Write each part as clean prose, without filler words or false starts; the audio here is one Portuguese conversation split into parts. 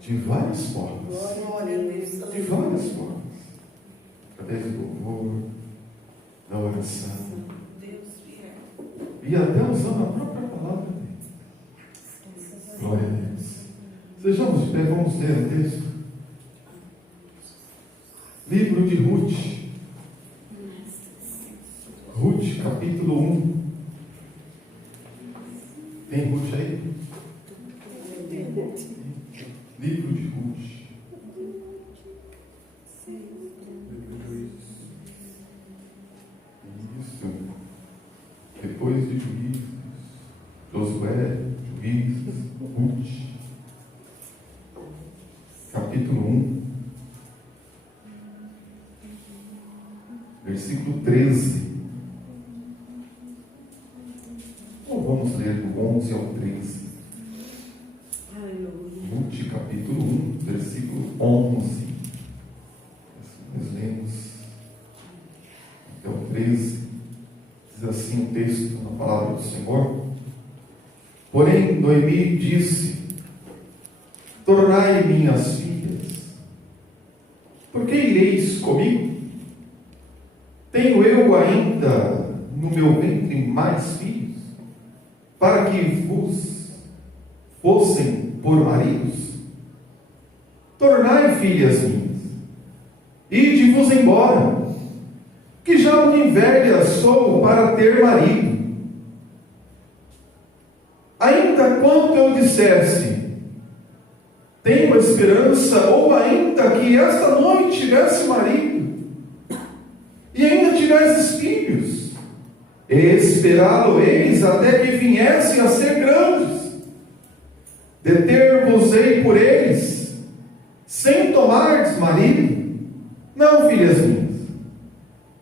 De várias formas. Glória a Deus. De várias formas. Através do louvor, da oração. E até usando a própria palavra dele. Glória a Deus. Sejamos de pé, vamos ler o texto. Livro de Ruth. Ruth, capítulo 1. Tem Ruth aí? Livro de Ruth. Isso. Depois de Juízes, Josué, Juízes, Ruth. Capítulo 1. Versículo 13. Ou vamos ler do 11 ao 13. Ruth, capítulo 1, versículo 11. Nós lemos até o 13. Diz assim o texto na palavra do Senhor. Porém, Noemi disse: tornai minhas filhas, por que ireis comigo? Tenho eu ainda no meu ventre mais filhos, para que vos fossem por maridos? Tornai filhas minhas, ide-vos embora, que já muito velha sou para ter marido. Ainda quanto eu dissesse, tenho esperança, ou ainda que esta noite tivesse marido, e ainda tivesses filhos, esperá-lo-eis até que viessem a ser grandes, deter-vos-ei por eles, sem tomardes marido? Não, filhas minhas,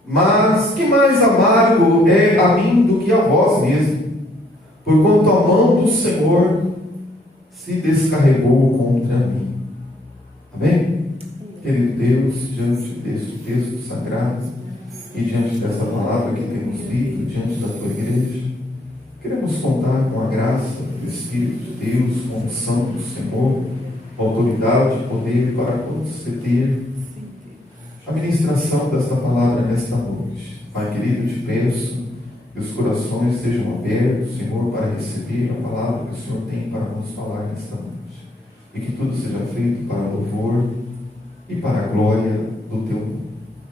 mas que mais amargo é a mim do que a vós mesmo, porquanto a mão do Senhor se descarregou contra mim. Amém? Querido Deus, diante desse texto sagrado e diante dessa palavra que temos lido, diante da tua igreja, queremos contar com a graça do Espírito de Deus, com a unção do Senhor, autoridade e poder para conceder a ministração desta palavra nesta noite. Pai querido, te peço que os corações sejam abertos, Senhor, para receber a palavra que o Senhor tem para nos falar nesta noite, e que tudo seja feito para louvor e para a glória do teu nome.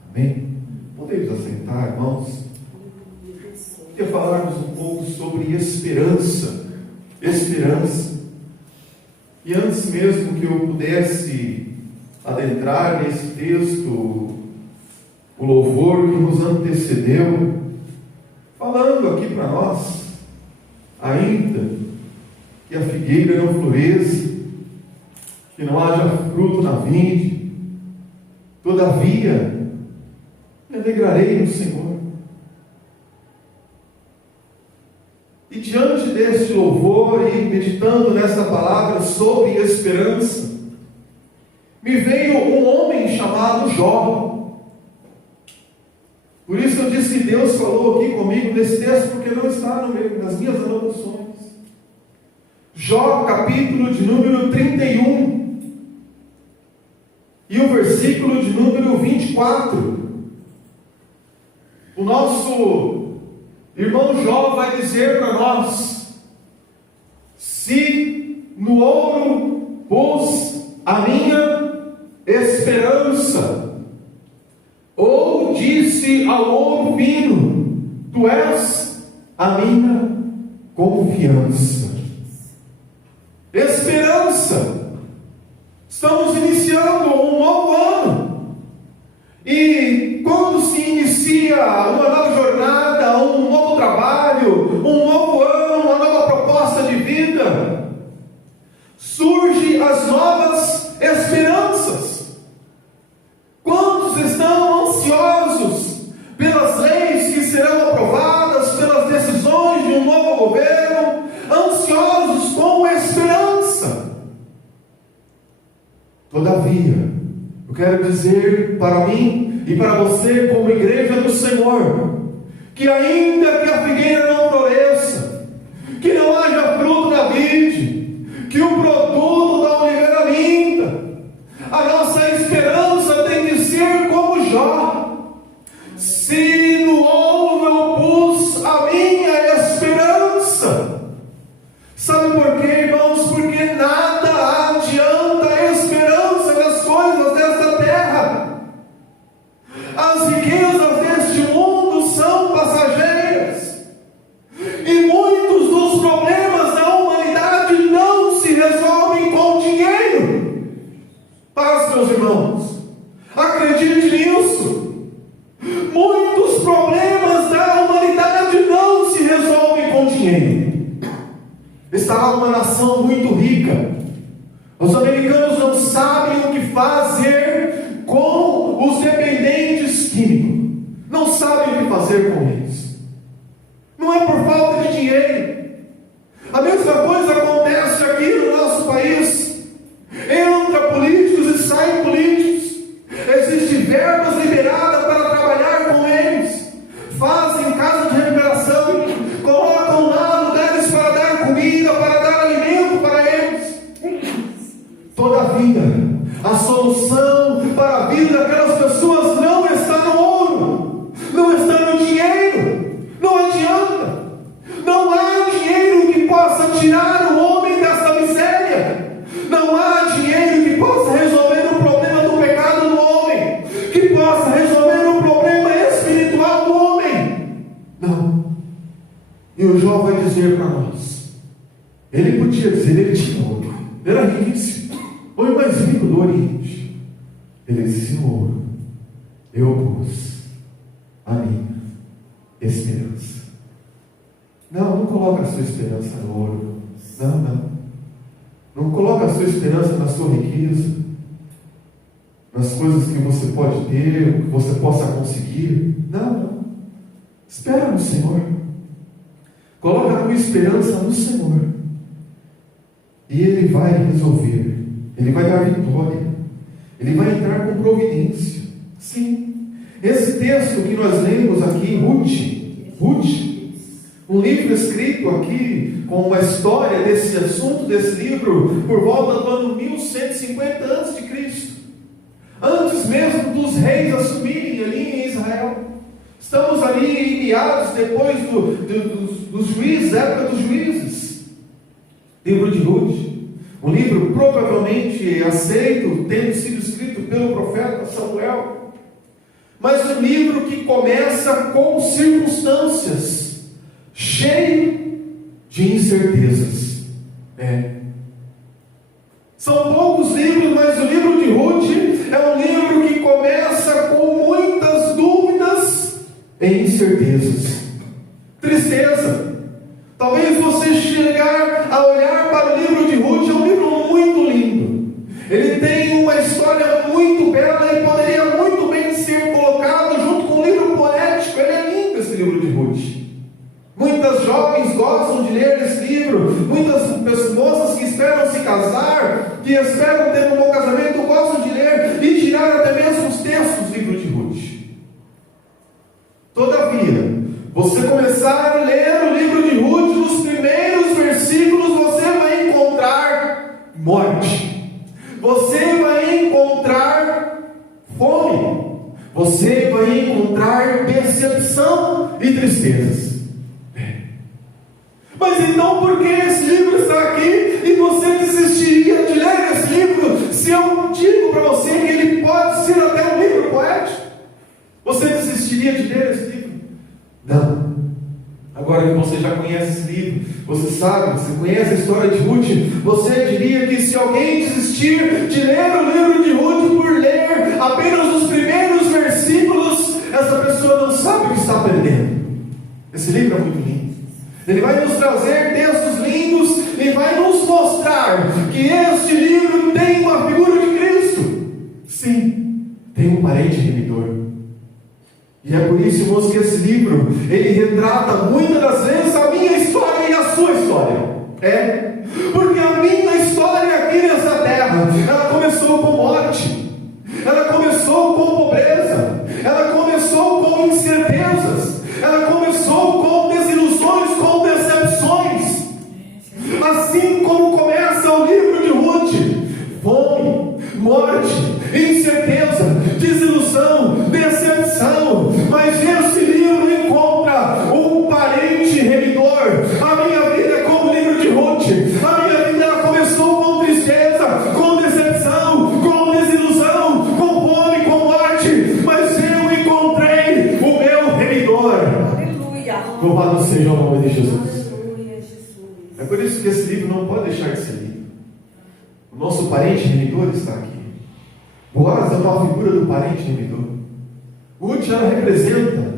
Amém? Podemos assentar, irmãos? Queria falarmos um pouco sobre esperança. Esperança. E antes mesmo que eu pudesse adentrar nesse texto, o louvor que nos antecedeu, falando aqui para nós, ainda que a figueira não floresça, que não haja fruto na vinde, todavia me alegrarei no Senhor. E diante deste louvor e meditando nesta palavra sobre esperança, me veio um homem chamado Jó. Por isso eu disse que Deus falou aqui comigo nesse texto, porque não está nas minhas anotações. Jó, capítulo de número 31, e o versículo de número 24. O nosso irmão Jó vai dizer para nós: se no ouro pus a minha esperança, ou disse ao ouro fino, tu és a minha confiança. Esperança. Estamos iniciando um novo ano, e quando se inicia uma nova jornada, um novo trabalho, um novo ano, uma nova proposta de vida, surgem as novas esperanças. Quantos estão ansiosos pelas leis que serão aprovadas, pelas decisões de um novo governo, ansiosos com esperança? Todavia, eu quero dizer para mim e para você, como igreja do Senhor, que ainda que a figueira não floresça, que não haja fruto na vide, que o produto da por quê, irmãos? Porque nada adianta a esperança das coisas desta terra. As riquezas deste mundo são passageiras. E muitos dos problemas da humanidade não se resolvem com dinheiro. Paz, meus irmãos. Acredite nisso. Muitos problemas da humanidade não se resolvem com dinheiro. Está lá uma nação muito rica. Os americanos não sabem o que fazer com os dependentes químicos. Não sabem o que fazer com eles. Não é por falta de dinheiro. A mesma coisa acontece aqui no nosso país. Entra políticos e saem políticos. Existem verbas liberadas para trabalhar com eles. Fazem casa de recuperação. Colocam lá lugares para dar comida, para dar alimento para eles. Todavia, a solução para a vida daquelas pessoas não está no ouro, não está no dinheiro. Não adianta. Não há dinheiro que possa tirar o homem dessa miséria. Não há dinheiro que possa resolver o problema do pecado do homem, que possa resolver o problema espiritual do homem. Não. E o Jó vai dizer para nós, ele podia dizer, ele tinha ouro, era riquíssimo, o homem mais rico do Oriente. Ele disse, Senhor, eu pus a minha esperança. Não coloca a sua esperança no ouro. Não coloca a sua esperança na sua riqueza, nas coisas que você pode ter, que você possa conseguir. Não. Espera no Senhor. Coloca a tua esperança no Senhor. E Ele vai resolver. Ele vai dar vitória. Ele vai entrar com providência. Sim. Esse texto que nós lemos aqui, Ruth, um livro escrito aqui com uma história desse assunto, desse livro, por volta do ano 1150 a.C., antes mesmo dos reis assumirem ali em Israel. Estamos ali em meados, depois dos juízes, época dos juízes. Livro de Ruth, um livro provavelmente aceito, tendo sido escrito pelo profeta Samuel, mas um livro que começa com circunstâncias, cheio de incertezas. São poucos livros, mas o livro de Ruth é um livro que começa com muitas dúvidas e incertezas. Tristeza. Talvez você chegar a olhar para o livro de Ruth, é um livro muito lindo. Ele tem uma história muito bela e poderia muito bem ser colocado junto com um livro poético. Ele é lindo, esse livro de Ruth. Muitas jovens gostam de ler esse livro. Muitas moças que esperam se casar, que esperam ter um bom casamento, gostam de ler e tirar até mesmo os textos do livro de Ruth. Todavia, você começar a ler o livro de Ruth, nos primeiros versículos você vai encontrar morte. Você vai encontrar fome. Você vai encontrar decepção e tristezas. Mas então por que esse livro está aqui e você desistiria de ler esse livro, se eu digo para você que ele pode ser até um livro poético? Você desistiria de ler esse livro? Não. Agora que você já conhece esse livro, você sabe, você conhece a história de Ruth, você diria que se alguém desistir de ler o livro de Ruth por ler apenas os primeiros versículos, essa pessoa não sabe o que está perdendo. Esse livro é muito lindo. Ele vai nos trazer textos lindos e vai nos mostrar que este livro tem uma figura de Cristo. Sim, tem um parente remidor. E é por isso, irmãos, que esse livro, ele retrata muitas das vezes a minha história e a sua história. Porque a minha história aqui nessa terra, ela começou com morte, ela começou com pobreza, ela começou com incertezas, ela começou com desilusões, com decepções. Assim como começa o livro de Ruth: fome, morte, incerteza, desilusão, decepção. Mas esse livro encontra um parente remidor. A minha vida é como o livro de Ruth. Ruth. A minha vida ela começou com tristeza, com decepção, com desilusão, com fome, com morte, mas eu encontrei o meu remidor. Aleluia. Louvado seja o nome de Jesus. Aleluia, Jesus. É por isso que esse livro não pode deixar de ser lido. O nosso parente remidor está aqui. Boaz é uma figura do parente remidor. Ruth ela representa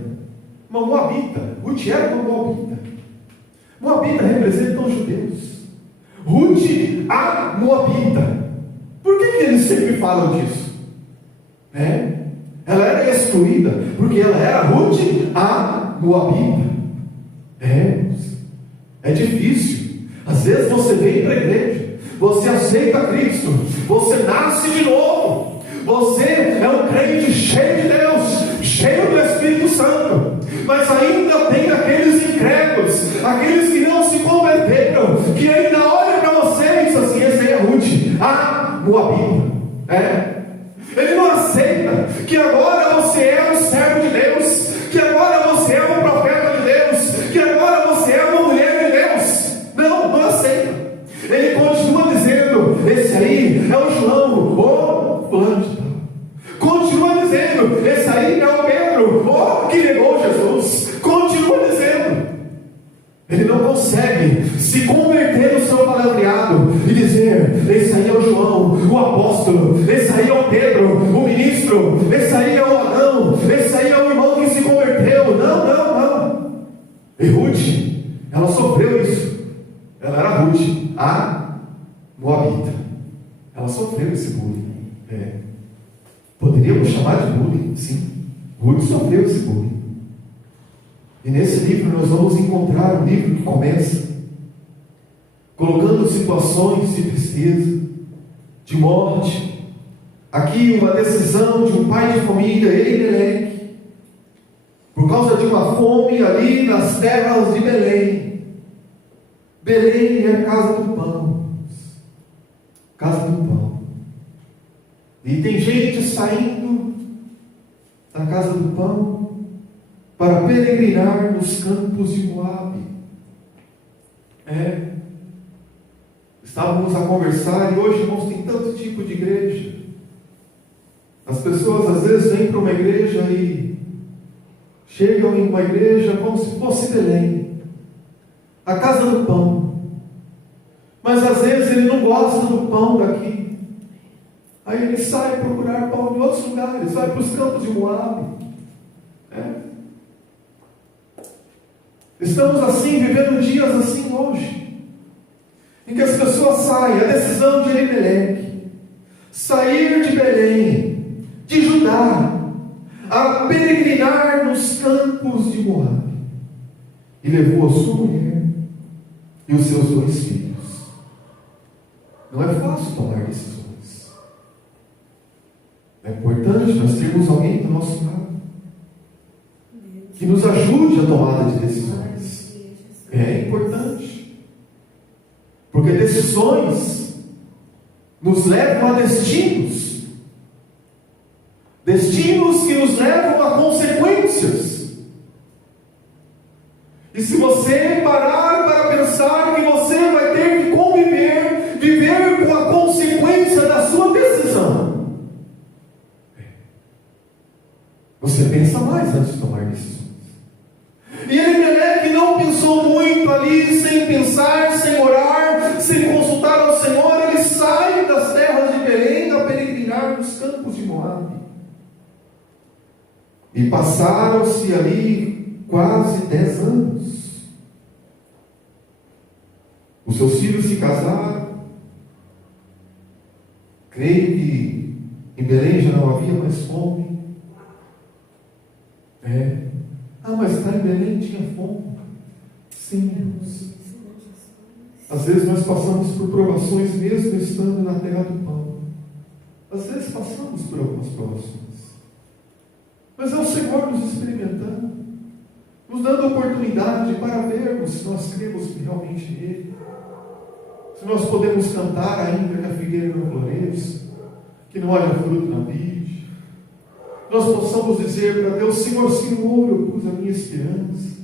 uma moabita. Ruth era uma moabita. Moabita representa os judeus. Ruth, a moabita. Por que eles sempre falam disso? Ela era excluída, porque ela era Ruth, a moabita. É difícil. Às vezes você vem para a igreja, você aceita Cristo, você nasce de novo, você é um crente cheio de Deus, cheio do Espírito Santo, mas ainda tem aqueles incrédulos, aqueles que não se converteram, que ainda olham para você e dizem assim: esse aí é Ruth, a moabita. Ele não aceita que agora você é um servo de Deus, que agora você é um profeta de Deus, que agora você é uma mulher de Deus. Não aceita. Ele continua dizendo: esse aí é o João, o fulano de tal. Continua dizendo: esse aí é o Pedro, o que negou Jesus. Continua dizendo. Ele não consegue se converter no seu palavreado e dizer: esse aí é o João, o apóstolo, esse aí é o Pedro, o ministro, esse aí é o Adão, esse aí é o irmão que se converteu. Não. E Ruth, ela sofreu isso. Ela era Ruth, a moabita. Ela sofreu esse bullying. Poderíamos chamar de bullying, sim. Ruth sofreu esse bullying. E nesse livro nós vamos encontrar um livro que começa colocando situações de tristeza, de morte. Aqui uma decisão de um pai de família, Elimelec, por causa de uma fome ali nas terras de Belém. Belém é a casa do pão. Casa do pão. E tem gente saindo da casa do pão para peregrinar nos campos de Moabe. Estávamos a conversar e hoje, irmãos, tem tanto tipo de igreja. As pessoas às vezes vêm para uma igreja e chegam em uma igreja como se fosse Belém, a casa do pão. Mas às vezes ele não gosta do pão daqui. Aí ele sai procurar pão em outros lugares, vai para os campos de Moabe. Estamos assim, vivendo dias assim hoje, em que as pessoas saem, a decisão de Elimelec, sair de Belém, de Judá, a peregrinar nos campos de Moabe, e levou a sua mulher e os seus 2 filhos. Não é fácil tomar decisões. É importante nós termos alguém do nosso lado que nos ajude a tomada de decisões. É importante, porque decisões nos levam a destinos que nos levam a consequências. E se você parar para pensar que você vai ter que conviver, viver com a consequência da sua decisão, você pensa mais antes de tomar decisões. E Elimelec não pensou muito ali, sem pensar, sem orar, sem consultar ao Senhor. Ele sai das terras de Belém a peregrinar nos campos de Moabe. E passaram-se ali quase 10 anos. Os seus filhos se casaram. Creio que em Belém já não havia mais fome. Mas está em Belém tinha fome. Sim. Às vezes nós passamos por provações mesmo estando na terra do pão. Às vezes passamos por algumas provações. Mas é o Senhor nos experimentando, nos dando oportunidade para vermos se nós cremos realmente nele. Se nós podemos cantar ainda que a figueira não floresça, que não haja fruto na vide. Nós possamos dizer para Deus: Senhor, eu pus a minha esperança.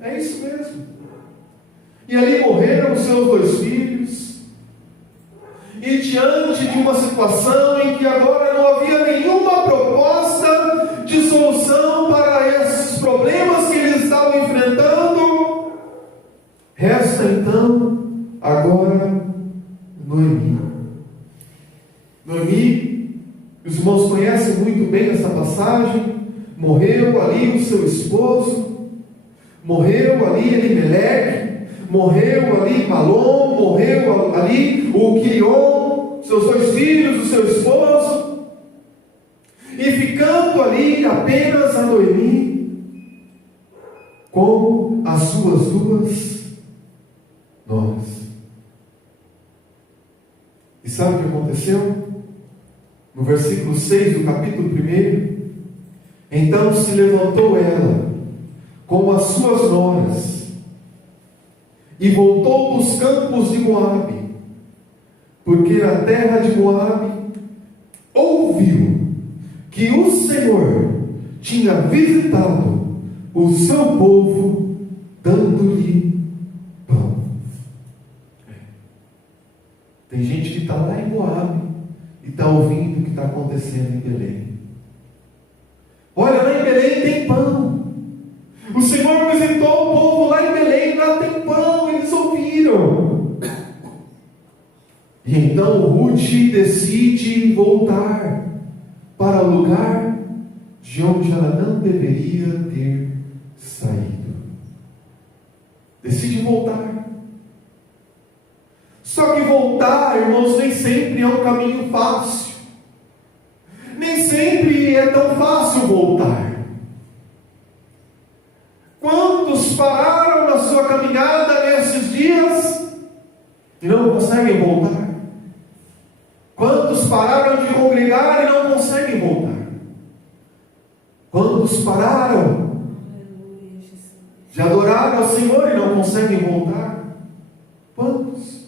É isso mesmo. E ali morreram os seus 2 diante de uma situação em que agora não havia nenhuma proposta de solução para esses problemas que eles estavam enfrentando. Resta então agora Noemi. Noemi, os irmãos conhecem muito bem essa passagem. Morreu ali o seu esposo, morreu ali Elimeleque, morreu ali Malom, morreu ali o Quilion, seus 2 filhos, o seu esposo, e ficando ali apenas a Noemi com as suas 2 noras. E sabe o que aconteceu? No versículo 6 do capítulo 1, então se levantou ela com as suas noras e voltou dos campos de Moabe, porque na terra de Moabe ouviu que o Senhor tinha visitado o seu povo, dando-lhe pão. Tem gente que está lá em Moabe e está ouvindo o que está acontecendo em Belém. Olha, lá em Belém tem pão. O Senhor visitou o povo lá em Belém, lá tem pão, eles ouviram. E então Ruth decide voltar para o lugar de onde ela não deveria ter saído. Decide voltar. Só que voltar, irmãos, nem sempre é um caminho fácil. Nem sempre é tão fácil voltar. Quantos pararam na sua caminhada nesses dias e não conseguem voltar? Quantos pararam de congregar e não conseguem voltar? Quantos pararam de adorar ao Senhor e não conseguem voltar? Quantos?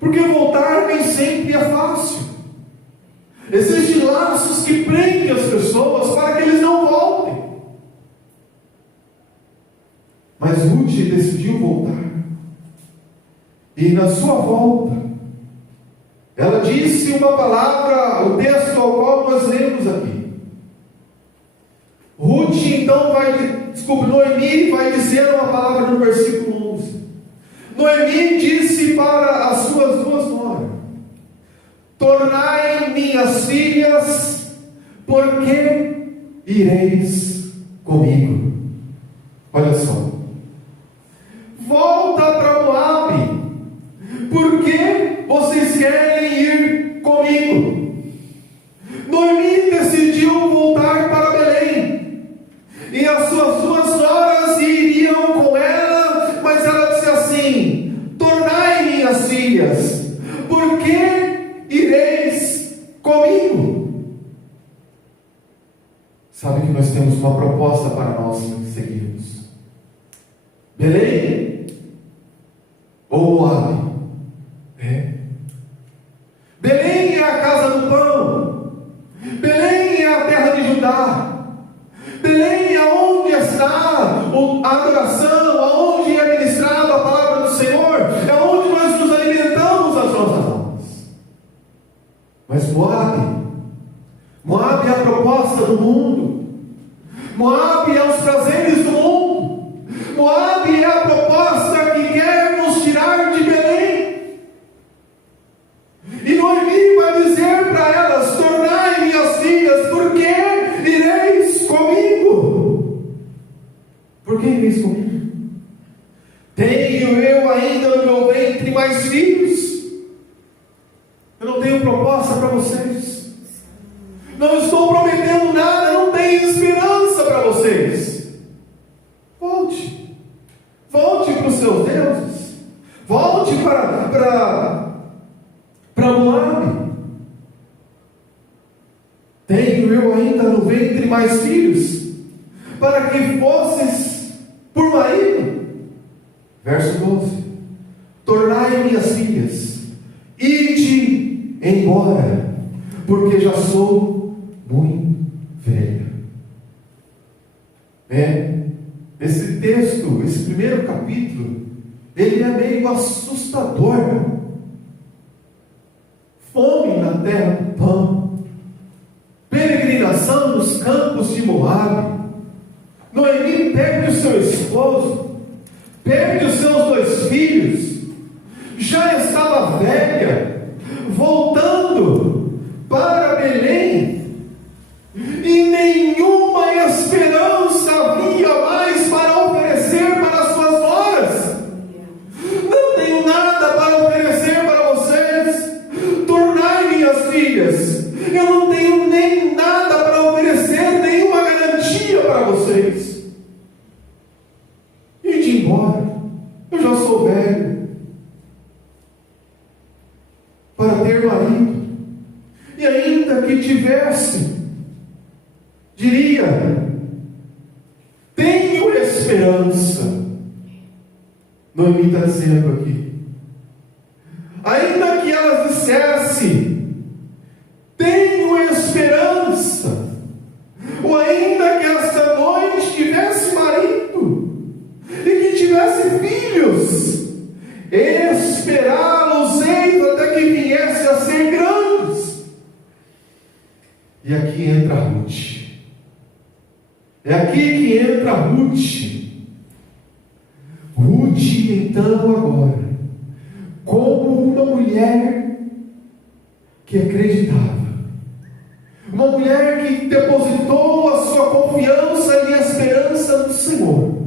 Porque voltar nem sempre é fácil. Existem laços que prendem as pessoas para que eles não voltem. Mas Ruth decidiu voltar. E na sua volta, ela disse uma palavra, o texto ao qual nós lemos aqui. Ruth então Noemi vai dizer uma palavra no versículo 11. Noemi disse para as suas 2 noras: tornai minhas filhas, porque ireis comigo. Olha só. Volta para Moabe, porque vocês querem ir comigo. Noemi decidiu voltar para Belém, e as suas 2 noras iriam com ela, mas ela disse assim: tornai minhas filhas, porque ireis comigo. Sabe que nós temos uma proposta para nós seguirmos. Belém ou Moabe? Belém é a casa do pão. Belém é a terra de Judá. Belém é onde está a adoração, aonde é ministrada a palavra do Senhor, é onde nós nos alimentamos as nossas almas. Mas Moabe é a proposta do mundo. Moabe é os prazeres do mundo. Moabe é a proposta que quer nos tirar de Belém. E Noemi vai dizer para elas: tornai minhas filhas, porque ireis comigo. Por que ireis comigo? Tenho eu ainda no meu ventre mais filhos. Eu não tenho proposta para vocês. Não estou prometendo nada, não tenho esperança para vocês. Volte para os seus deuses. Volte para Moabe. Tenho eu ainda no ventre mais filhos, para que fosses por marido. Verso 12: tornai minhas filhas, ide embora, porque já sou muito velha. Esse texto, esse primeiro capítulo, ele é meio assustador. estava velha, voltando para Belém, e nenhuma esperança havia mais para oferecer para as suas noras. Não tenho nada para oferecer para vocês, tornai minhas filhas. Eu não tenho nem nada para oferecer, nenhuma garantia para vocês. Ide embora, eu já sou velho para ter marido, e ainda que tivesse, diria: tenho esperança. Noemi está dizendo aqui, ainda que elas dissessem: tenho esperança, ou ainda que esta noite tivesse marido e que tivesse filhos, esperá-los-ei até que viesse a ser grandes. E aqui entra Ruth. É aqui que entra Ruth. Ruth, então, agora, como uma mulher que acreditava, uma mulher que depositou a sua confiança e esperança no Senhor,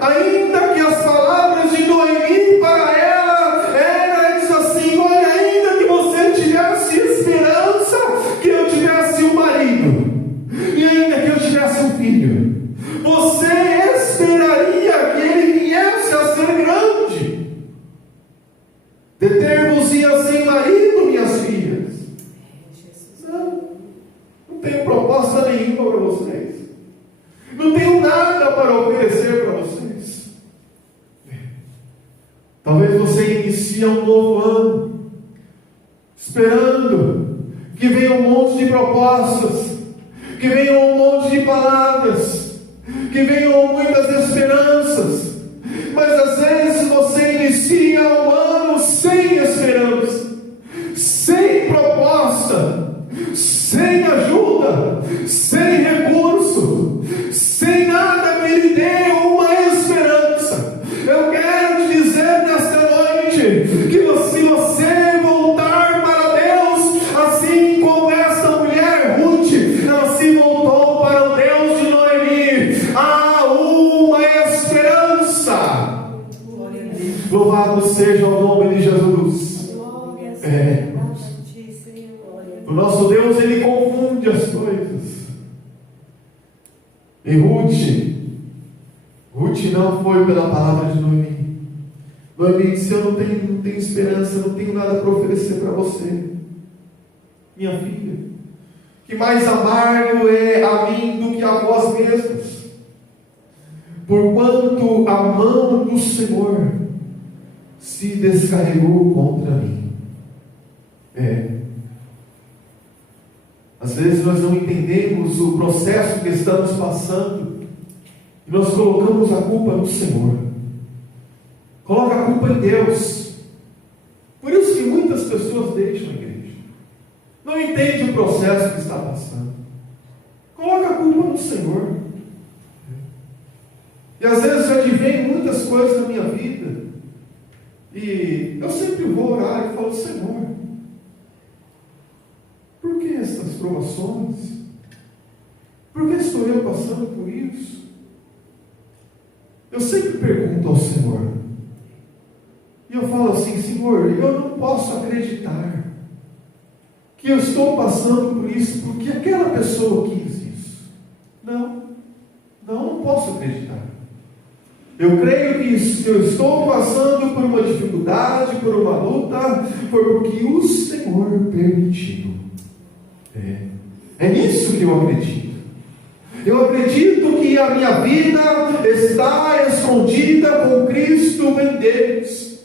ainda que as palavras de Noemi para ela era assim: olha, ainda que você tivesse esperança que eu tivesse um marido, e ainda que eu tivesse um filho, você esperaria que ele viesse a ser grande, de ter-vos-ia sem marido, minhas filhas. Não tenho proposta nenhuma para vocês, não tenho nada para oferecer para vocês. Talvez você inicie um novo ano, esperando que venha um monte de propostas, que venham um monte de palavras, que venham muitas esperanças, mas às vezes você inicia um ano sem esperança, sem proposta, sem ajuda, sem recurso, sem nada que lhe dê uma esperança. Eu quero te dizer nesta noite que se você voltar para Deus, assim como esta mulher Ruth, ela se voltou para o Deus de Noemi, há uma esperança. Louvado seja o nome de Jesus. O nosso Deus, Ele confunde as coisas. E Ruth não foi pela palavra de Noemi. Noemi disse: eu não tenho esperança, não tenho nada para oferecer para você, minha filha. Que mais amargo é a mim do que a vós mesmos, porquanto a mão do Senhor se descarregou contra mim. Às vezes nós não entendemos o processo que estamos passando e nós colocamos a culpa no Senhor. Coloca a culpa em Deus. Por isso que muitas pessoas deixam a igreja, não entendem o processo que está passando. Coloca a culpa no Senhor. E às vezes advém muitas coisas na minha vida e eu sempre vou orar e falo: Senhor, por que essas provações? Por que estou eu passando por isso? Eu sempre pergunto ao Senhor, e eu falo assim: Senhor, eu não posso acreditar que eu estou passando por isso porque aquela pessoa quis isso. Não posso acreditar. Eu creio que se eu estou passando por uma dificuldade, por uma luta, foi porque o Senhor permitiu. É nisso que eu acredito. Eu acredito que a minha vida está escondida com Cristo em Deus.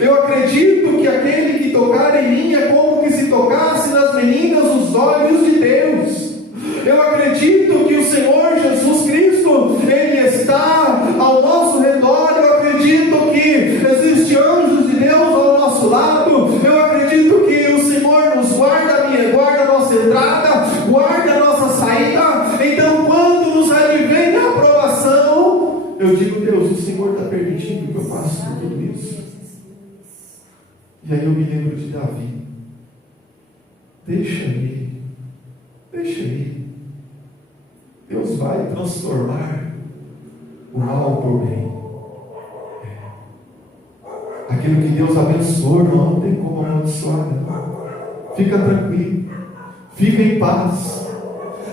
Eu acredito que aquele que tocar em mim é como que se tocasse nas meninas os olhos de Deus. Eu acredito que o Senhor Jesus Cristo, Ele está ao nosso redor. Eu acredito que existem anjos de Deus ao nosso lado. Eu acredito que o Senhor nos guarda a nossa entrada, guarda a nossa saída. Então, quando nos advém a aprovação, eu digo: Deus, o Senhor está permitindo que eu faça tudo isso. E aí eu me lembro de Davi. Deixa ele. Deus vai transformar o mal por bem. Aquilo que Deus abençoou, não tem como abençoar, não. Fica tranquilo, fica em paz.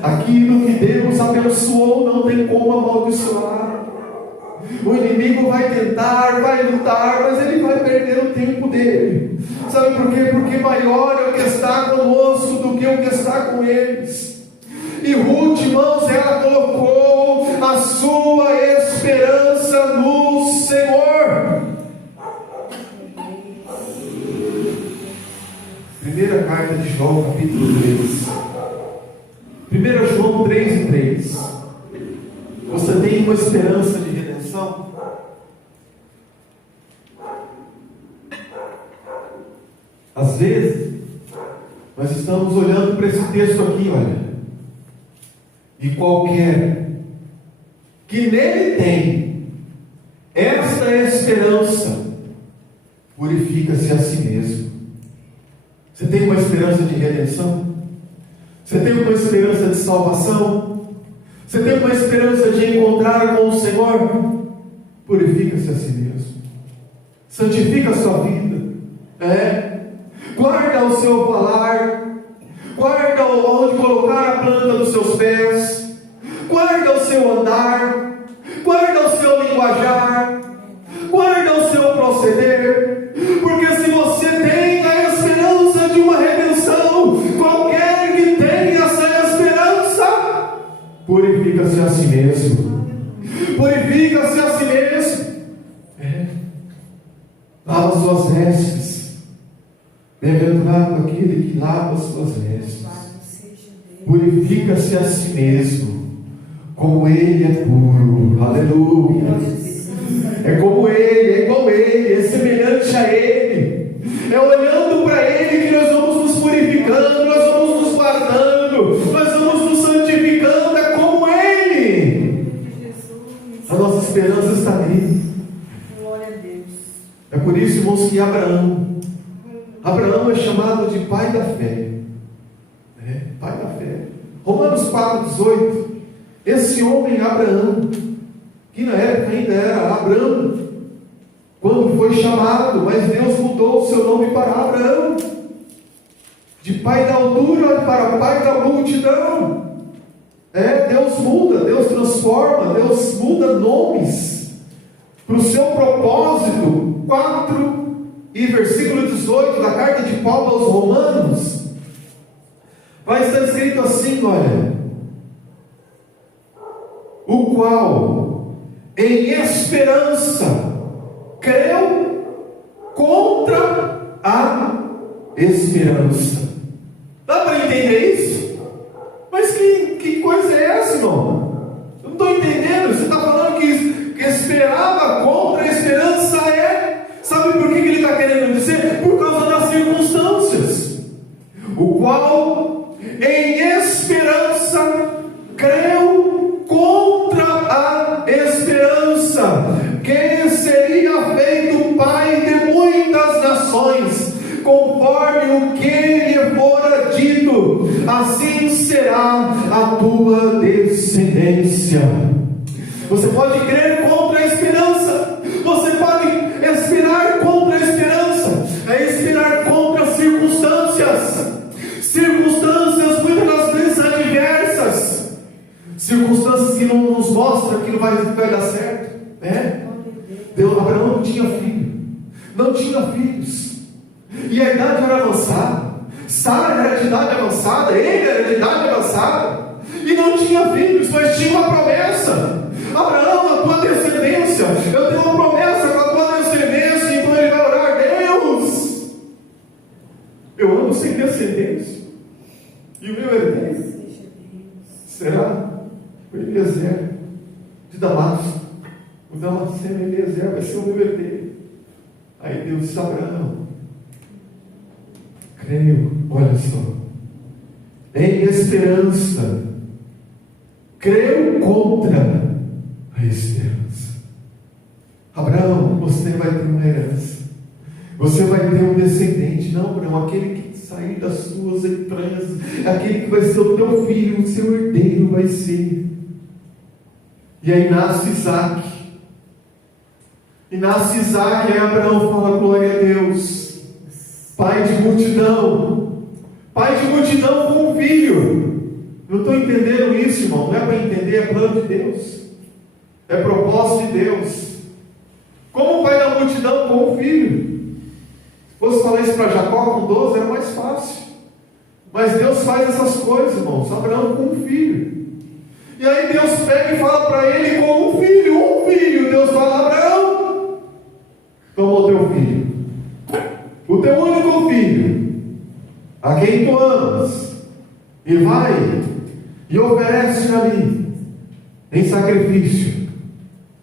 Aquilo que Deus abençoou, não tem como amaldiçoar. O inimigo vai tentar, vai lutar, mas ele vai perder o tempo dele. Sabe por quê? Porque maior é o que está conosco do que o que está com eles. E Ruth, irmãos, ela colocou a sua esperança no Senhor. Primeira carta de João, capítulo 3. 1 João 3:3. Você tem uma esperança de redenção? Às vezes, nós estamos olhando para esse texto aqui, olha. E qualquer que nele tem esta esperança, purifica-se a si mesmo. Você tem uma esperança de redenção? Você tem uma esperança de salvação? Você tem uma esperança de encontrar com o Senhor? Purifica-se a si mesmo. Santifica a sua vida. Guarda o seu falar. Guarda onde colocar a planta dos seus pés. Guarda o seu andar. Guarda o seu linguajar. Guarda o seu proceder. Porque se você tem a esperança de uma redenção, qualquer que tenha essa esperança, purifica-se a si mesmo. Purifica-se a si mesmo. Lava suas vestes. Bem-aventurado aquele que lava as suas vestes. Purifica-se a si mesmo, como ele é puro. Aleluia. É como ele, é igual ele, é semelhante a ele. É olhando para ele que nós vamos nos purificando, nós vamos nos guardando, nós vamos nos santificando. É como ele. A nossa esperança está nele. Glória a Deus. É por isso, irmãos, que Abraão é chamado de pai da fé. Pai da fé. Romanos 4,18. Esse homem Abraão, que na época ainda era Abrão, quando foi chamado, mas Deus mudou o seu nome para Abraão, de pai da altura para pai da multidão. Deus muda, Deus transforma, Deus muda nomes para o seu propósito. 4 e versículo 18 da carta de Paulo aos Romanos, vai estar escrito assim, olha: o qual em esperança creu contra a esperança. Dá para entender isso? Mas que coisa é essa, irmão? Eu não estou entendendo. Você está falando que esperava contra a esperança Sabe por que ele está querendo dizer? Por causa das circunstâncias. O qual em esperança creu contra a esperança, que seria feito pai de muitas nações, conforme o que lhe fora dito, assim será a tua descendência. Você pode crer contra a esperança, você pode esperar contra a esperança, esperar contra as circunstâncias muitas das vezes adversas, circunstâncias que não nos mostram que não vai dar certo. Abraão não tinha filhos, e a idade era avançada. Sara era de idade avançada, ele era de idade avançada, e não tinha filhos, mas tinha uma promessa. Abraão, a tua descendência, eu tenho uma promessa com a tua descendência. Então ele vai orar: Deus, eu ando sem descendência, e o meu herdeiro será o Eliezer de Damasco. O Damasceno Eliezer vai ser o meu herdeiro. Aí Deus disse: Abraão, creio, olha só, em esperança creu contra a esperança. Abraão, você vai ter uma herança. Você vai ter um descendente. Não, Abraão, aquele que sair das suas entranhas, aquele que vai ser o teu filho, o seu herdeiro vai ser. E aí nasce Isaac. E nasce Isaac, aí Abraão fala: glória a Deus, pai de multidão com um filho. Não estou entendendo isso, irmão. Não é para entender, é plano de Deus, é propósito de Deus. Como o pai da multidão com um filho. Se fosse falar isso para Jacó com 12, era mais fácil. Mas Deus faz essas coisas, irmãos. Abraão com um filho. E aí Deus pega e fala para ele com um filho. Deus fala: Abraão, toma o teu filho, o teu único filho, a quem tu amas, e vai e oferece a mim em sacrifício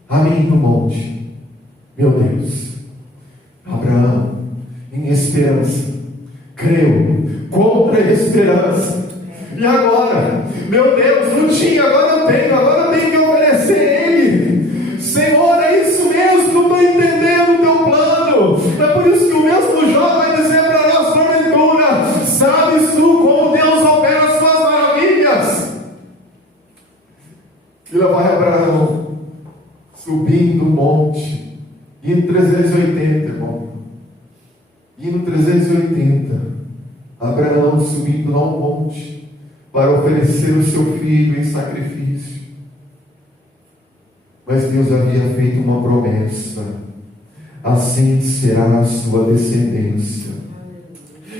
a mim no monte. Meu Deus, Abraão, em esperança, creu contra a esperança. E agora, meu Deus, não tinha, agora eu tenho que oferecer ele. Senhor, é isso mesmo que eu estou entendendo o teu plano. É por isso que o mesmo Jó vai dizer para nós, porventura, sabes tu como Deus opera as suas maravilhas? E lá vai Abraão, subindo o monte, indo 380, irmão. Indo 380, Abraão subindo lá um monte, para oferecer o seu filho em sacrifício. Mas Deus havia feito uma promessa: assim será a sua descendência.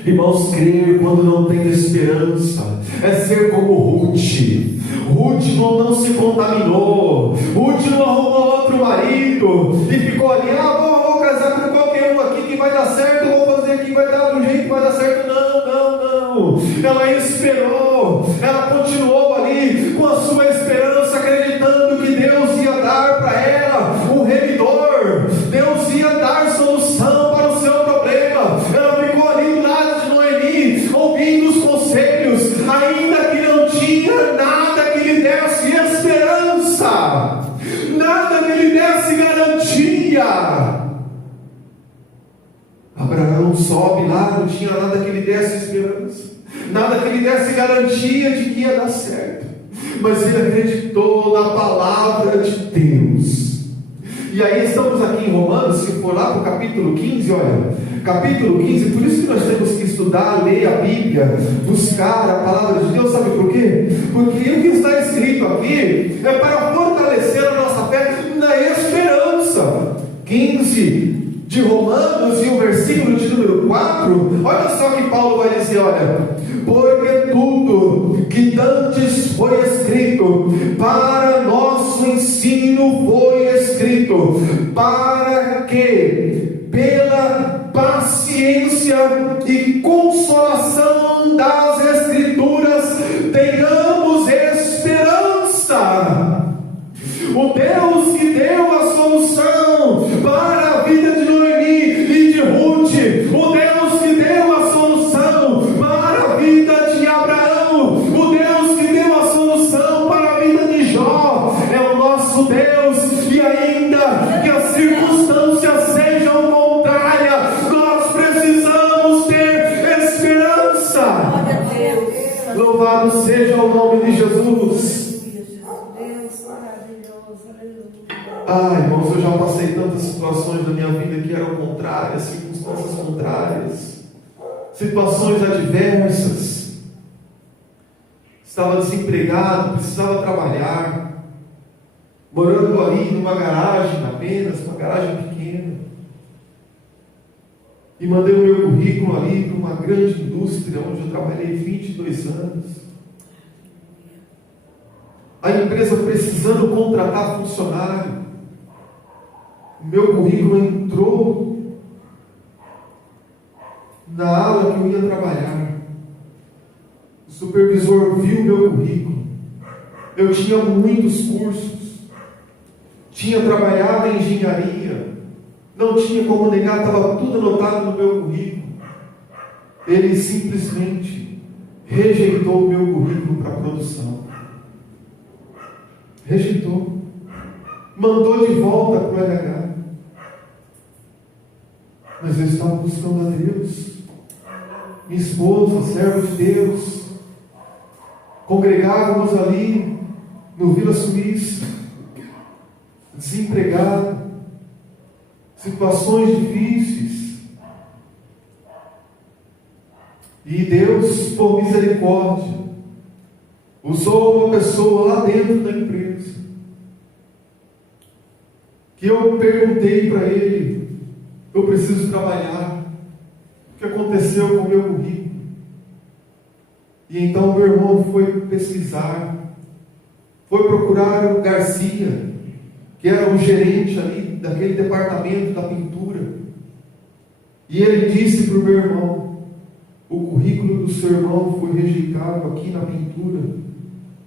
Irmãos, crer quando não tem esperança é ser como Ruth. Ruth não se contaminou. Ruth não arrumou outro marido e ficou ali: vou casar com qualquer um aqui que vai dar certo, vou fazer aqui, vai dar do jeito que vai dar certo. Não. Ela esperou, ela continuou ali com a sua esperança, acreditando que Deus ia dar para ela um remidor, Deus ia dar solução para o seu problema. Ela ficou ali do lado de Noemi, ouvindo os conselhos, ainda que não tinha nada que lhe desse esperança, nada que lhe desse garantia. Abraão sobe lá, não tinha nada que lhe desse esperança, nada que lhe desse garantia de que ia dar certo, mas ele acreditou na palavra de Deus. E aí estamos aqui em Romanos, se for lá para o capítulo 15, olha, capítulo 15, por isso que nós temos que estudar, ler a Bíblia, buscar a palavra de Deus. Sabe por quê? Porque o que está escrito aqui é para fortalecer a nossa fé na esperança. 15 de Romanos, e o versículo de número 4, olha só que Paulo vai dizer: olha, porque tudo que dantes foi escrito para nosso ensino foi escrito, para que pela paciência e consolação das Escrituras tenhamos esperança. O Deus que deu a solução para a vida de Noemi e de Ruth, o Deus que deu a solução para a vida de Abraão, o Deus que deu a solução para a vida de Jó, é o nosso Deus. E ainda que as circunstâncias sejam contrárias, nós precisamos ter esperança. Louvado seja o nome de Jesus. Irmãos, eu já passei tantas situações na minha vida que eram contrárias, circunstâncias contrárias, situações adversas. Estava desempregado, precisava trabalhar, morando ali numa garagem apenas, uma garagem pequena, e mandei o meu currículo ali para uma grande indústria onde eu trabalhei 22 anos. A empresa precisando contratar funcionário. O meu currículo entrou na ala que eu ia trabalhar. O supervisor viu o meu currículo. Eu tinha muitos cursos, tinha trabalhado em engenharia, não tinha como negar, estava tudo anotado no meu currículo. Ele simplesmente rejeitou o meu currículo para a produção. Rejeitou. Mandou de volta para o RH. Mas mas eu estava buscando a Deus. Minha esposa, serva de Deus, congregávamos ali no Vila Suíça, desempregado, situações difíceis, e Deus, por misericórdia, usou uma pessoa lá dentro da empresa, que eu perguntei para ele: eu preciso trabalhar, o que aconteceu com o meu currículo? E então meu irmão foi pesquisar, foi procurar o Garcia, que era o gerente ali daquele departamento da pintura, e ele disse para o meu irmão: o currículo do seu irmão foi rejeitado aqui na pintura,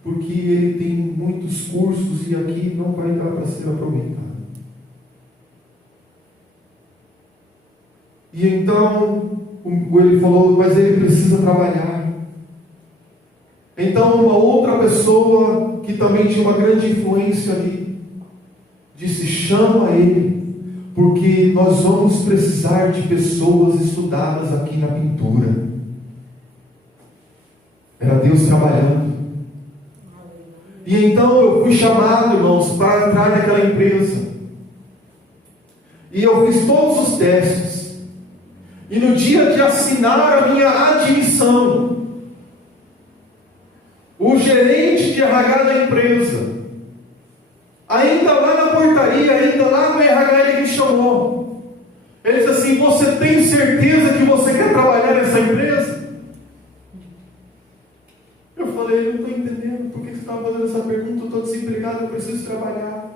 porque ele tem muitos cursos e aqui não vai dar para ser aproveitado. E então ele falou: mas ele precisa trabalhar. Então uma outra pessoa que também tinha uma grande influência ali disse: chama ele, porque nós vamos precisar de pessoas estudadas aqui na pintura. Era Deus trabalhando. E então eu fui chamado, irmãos, para entrar naquela empresa. E eu fiz todos os testes. E no dia de assinar a minha admissão, o gerente de RH da empresa, ainda lá na portaria, ainda lá no RH, ele me chamou. Ele disse assim: você tem certeza que você quer trabalhar nessa empresa? Eu falei: eu não estou entendendo, por que você está fazendo essa pergunta? Eu estou desempregado, eu preciso trabalhar.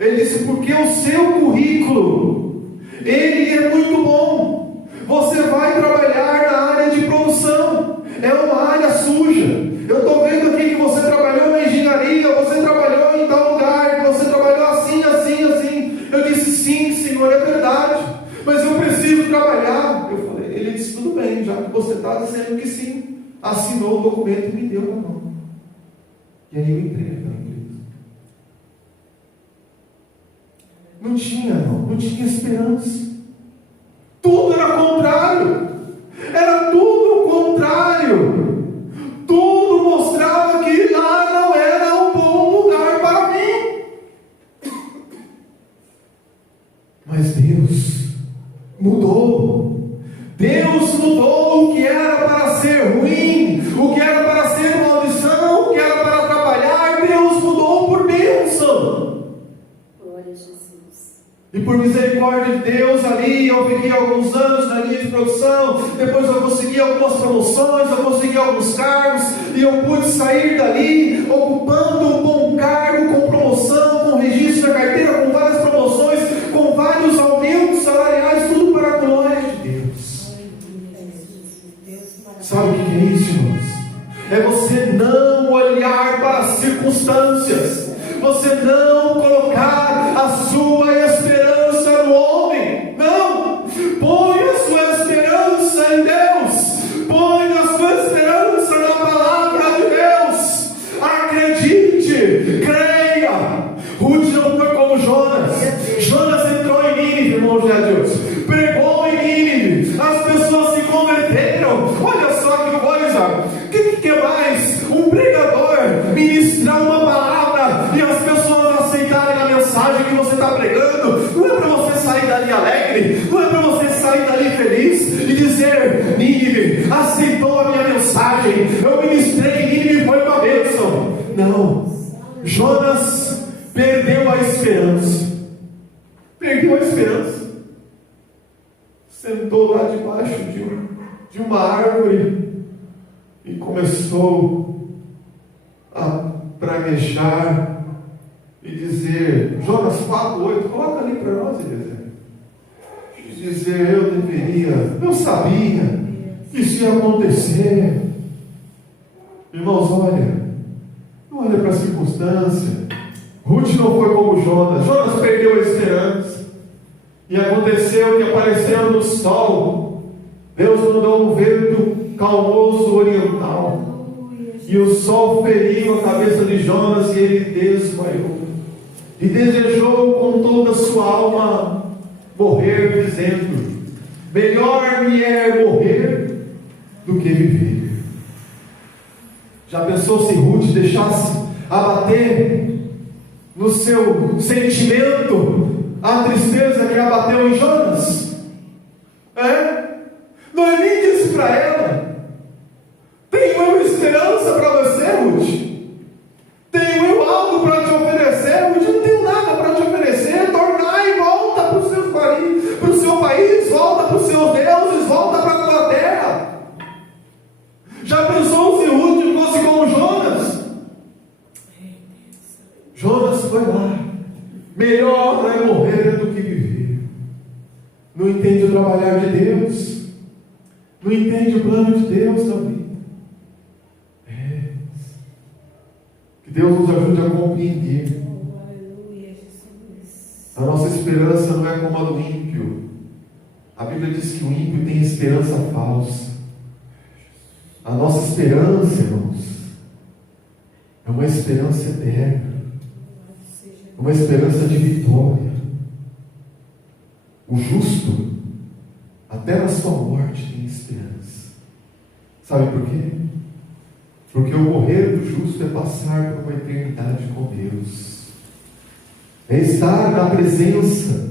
Ele disse: porque o seu currículo, ele é muito bom. Você vai trabalhar na área de produção, é uma área suja. Eu estou vendo aqui que você trabalhou na engenharia, você trabalhou em tal lugar, você trabalhou assim, assim, assim. Eu disse: sim, Senhor, é verdade, mas eu preciso trabalhar. Eu falei, ele disse: tudo bem, já que você está dizendo que sim. Assinou o documento e me deu na mão. E aí eu entrei naquela empresa. Não tinha esperança. Tudo era contrário. Era tudo contrário. Tudo mostrava que lá não era um bom lugar para mim. Mas Deus mudou. Deus mudou o que era para ser ruim, o que era para ser maldição, o que era para atrapalhar. Deus mudou por bênção. Glória a Jesus. E por misericórdia de Deus, ali eu fiquei alguns anos na linha de produção. Depois eu consegui algumas promoções, eu consegui alguns cargos, e eu pude sair dali ocupando um bom cargo, com promoção, com registro na carteira, com várias promoções, com vários aumentos salariais, tudo para a glória de Deus. Sabe o que é isso, irmãos? É você não olhar para as circunstâncias, você não colocar a sua esperança no homem. Não! Põe a sua esperança em Deus. Põe a sua esperança na palavra de Deus. Acredite, creia. Ruth não foi como Jonas. Jonas entrou em Nínive, irmãos de Deus. Pregou em Nínive. As pessoas se converteram. Olha só que coisa. O que mais? Um pregador ministrar uma palavra e as pessoas aceitarem a mensagem que você está pregando. Não é para você sair dali alegre, não é para você sair dali feliz e dizer: Nínive aceitou a minha mensagem, eu ministrei em Nínive e foi uma bênção. Não. Jonas perdeu a esperança. Perdeu a esperança. Sentou lá debaixo de uma árvore e começou a praguejar e dizer, Jonas 4:8, coloca ali para nós, Eliezer. Dizer, eu sabia que isso ia acontecer. Irmãos, não olha para a circunstância. Ruth não foi como Jonas. Jonas perdeu a esperança. E aconteceu que, aparecendo no sol, Deus mandou um vento calmoso oriental. E o sol feriu a cabeça de Jonas e ele desmaiou. E desejou com toda a sua alma morrer, dizendo: melhor me é morrer do que viver. Já pensou se Ruth deixasse abater no seu sentimento a tristeza que abateu em Jonas? Noemi disse para ela: tenho eu esperança para você, Ruth? Tenho eu algo para te oferecer? Ruth, não tenho nada para te oferecer. Tornai, volta para o seu país, volta para os seus deuses, volta para a tua terra. Já pensou se Ruth fosse como Jonas? Jonas foi lá. Melhor é morrer do que viver. Não entende o trabalhar de Deus, não entende o plano de Deus na vida. Que Deus nos ajude a compreender. A nossa esperança não é como a do ímpio. A Bíblia diz que o ímpio tem esperança falsa. A nossa esperança, irmãos, é uma esperança eterna, uma esperança de vitória. O justo, até na sua morte, tem esperança. Sabe por quê? Porque o morrer do justo é passar por uma eternidade com Deus, é estar na presença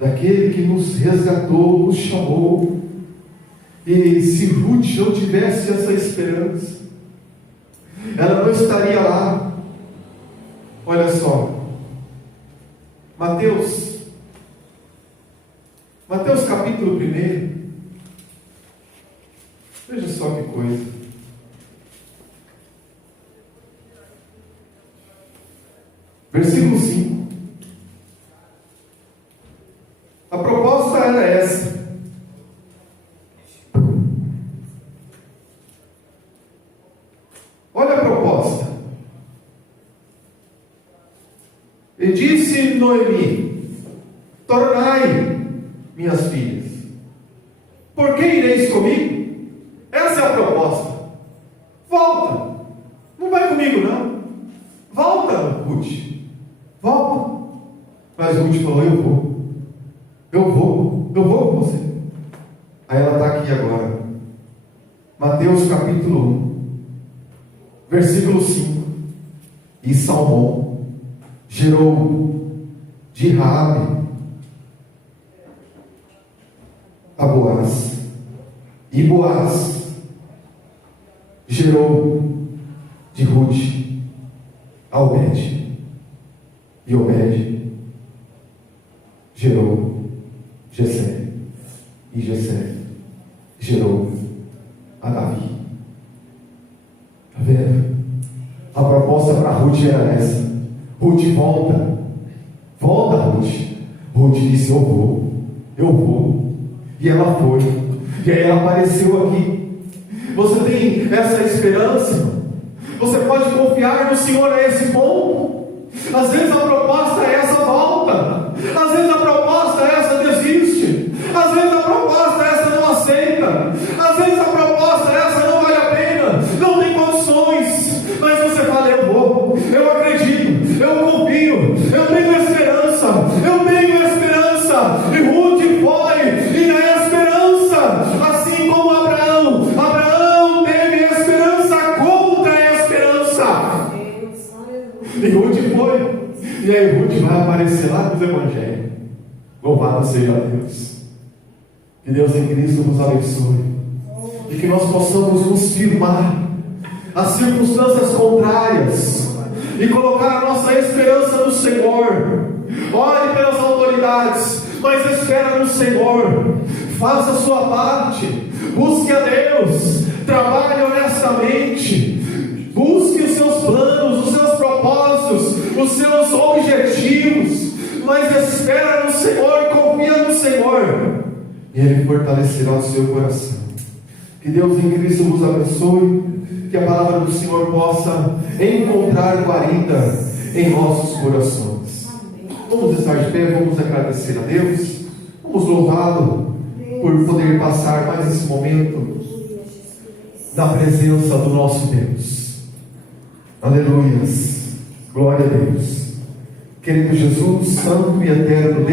daquele que nos resgatou, nos chamou. E se Ruth não tivesse essa esperança, ela não estaria lá. Olha só, Mateus capítulo 1, veja só que coisa. Versículo 5. A proposta era essa: olha a proposta. E disse Noemi: tornai, minhas filhas, por que ireis comigo? Essa é a proposta. Volta, não vai comigo não. Volta, Ruth, volta. Mas Ruth falou: eu vou com você. Aí ela está aqui agora. Mateus capítulo 1, versículo 5. E Salmão gerou de Raabe a Boaz, e Boaz gerou de Ruth a Obed, e Obed gerou Jessé, e Jessé gerou a Davi. Está vendo? A proposta para Ruth era essa: Ruth, volta, Ruth. Ruth disse: eu vou. E ela foi. E aí ela apareceu aqui. Você tem essa esperança? Você pode confiar no Senhor a esse ponto? Às vezes a proposta é essa: volta. Às vezes a proposta é essa: desiste. Às vezes a proposta é essa: não aceita. Às vezes a proposta é essa: não vale a pena, não tem condições. Mas você fala: eu vou, eu acredito, eu confio, eu tenho esperança, E Ruth foi, e a esperança, assim como Abraão teve esperança contra a esperança. E Ruth foi. E aí Ruth vai aparecer lá nos evangelhos. Louvado seja Deus. Que Deus em Cristo nos abençoe, e que nós possamos nos firmar às circunstâncias contrárias e colocar a nossa esperança no Senhor. Ore pelas autoridades, mas espera no Senhor. Faça a sua parte, busque a Deus, trabalhe honestamente, busque os seus planos, os seus propósitos, os seus objetivos, mas espera no Senhor, confia no Senhor, e Ele fortalecerá o seu coração. Que Deus em Cristo vos abençoe, que a palavra do Senhor possa encontrar guarida em nossos corações. Vamos estar de pé, vamos agradecer a Deus, vamos louvá-lo por poder passar mais esse momento na presença do nosso Deus. Aleluias, glória a Deus. Querido Jesus, santo e eterno Deus,